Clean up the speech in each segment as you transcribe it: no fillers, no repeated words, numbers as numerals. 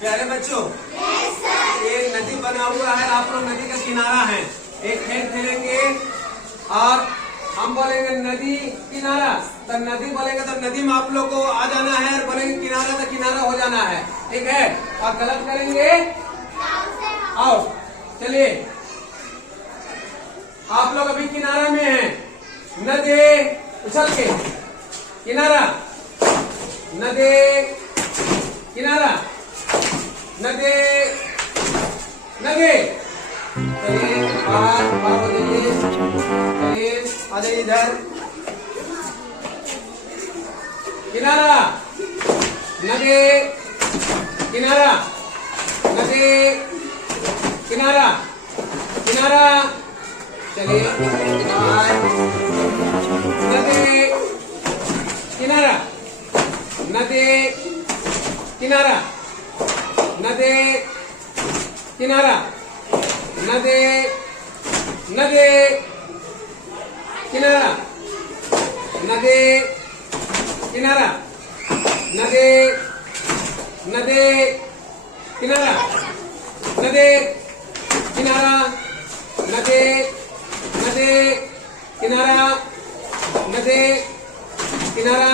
प्यारे बच्चों, एक नदी बना हुआ है, आप लोग नदी का किनारा है, एक खेल खेलेंगे और हम बोलेंगे नदी किनारा, तो नदी बोलेंगे तो नदी में आप लोग को आ जाना है, और बोलेंगे किनारा तो किनारा हो जाना है, ठीक है। और गलत करेंगे आओ, चलिए आप लोग अभी किनारा में हैं, नदी उछल के किनारा, नदी किनारा, नदी नदी, चलिए बाहर बाहर हो जाइए, चलिए आ जाइए इधर, किनारा नदी किनारा, नदी किनारा किनारा, चलिए बाहर, नदी किनारा, नदी किनारा, नदी किनारा, नदी नदी किनारा, नदी किनारा, नदी नदी किनारा, नदी किनारा, नदी नदी किनारा, नदी किनारा,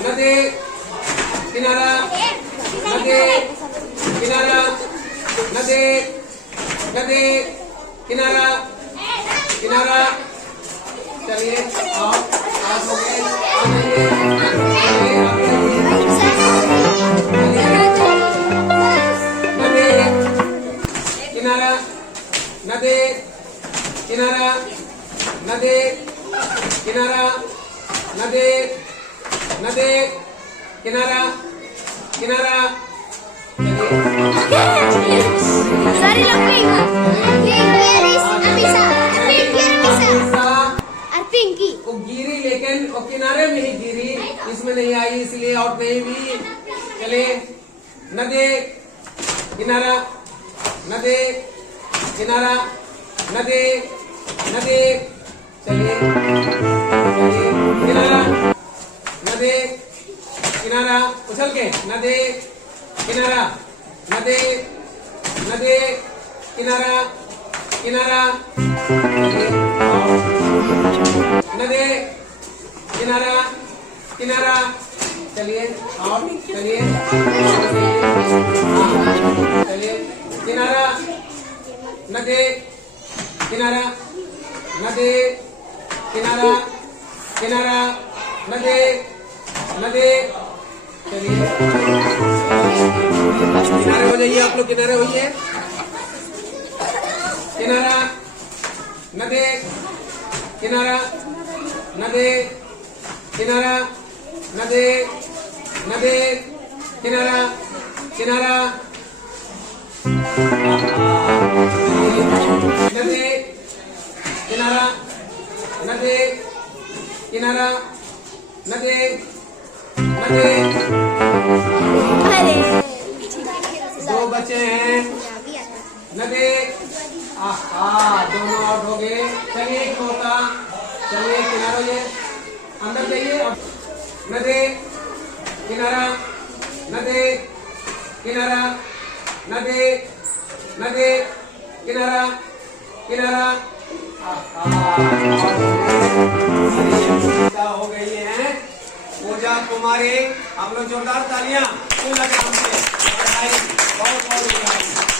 नदी, किनारा, नदी किनारा, नदी नदी किनारा किनारा, चलिए आप हो गए, नदी किनारा, नदी किनारा, नदी किनारा, नदी नदी किनारा किनारा, Sorry lang, Pinky. वो गिरी, लेकिन वो किनारे में ही गिरी, इसमें नहीं आई, इसलिए और कहीं भी चले, नदी किनारा, नदी किनारा, नदी नदी, चलिए किनारा, नदी किनारा, उछल के नदी किनारा, नदी नदी किनारा किनारा, नदी किनारा किनारा, चलिए और चलिए चलिए किनारा, नदी किनारा, नदी किनारा किनारा, नदी नदी, चलिए किनारे हो जाइए, आप लोग किनारे होइए, किनारा, नदी किनारा, नदी किनारा, नदी नदी किनारा किनारा, नदी किनारा, नदी किनारा, नदी नदी, दो बचे हैं, नदी दोनों आउट हो गए, चलिए एक होता, चलिए किनारा, ये अंदर जाइए, नदी किनारा, नदी किनारा, नदी नदी किनारा किनारा, हो गई है पूजा कुमारी, हम लोग जोरदार तालियां बहुत बहुत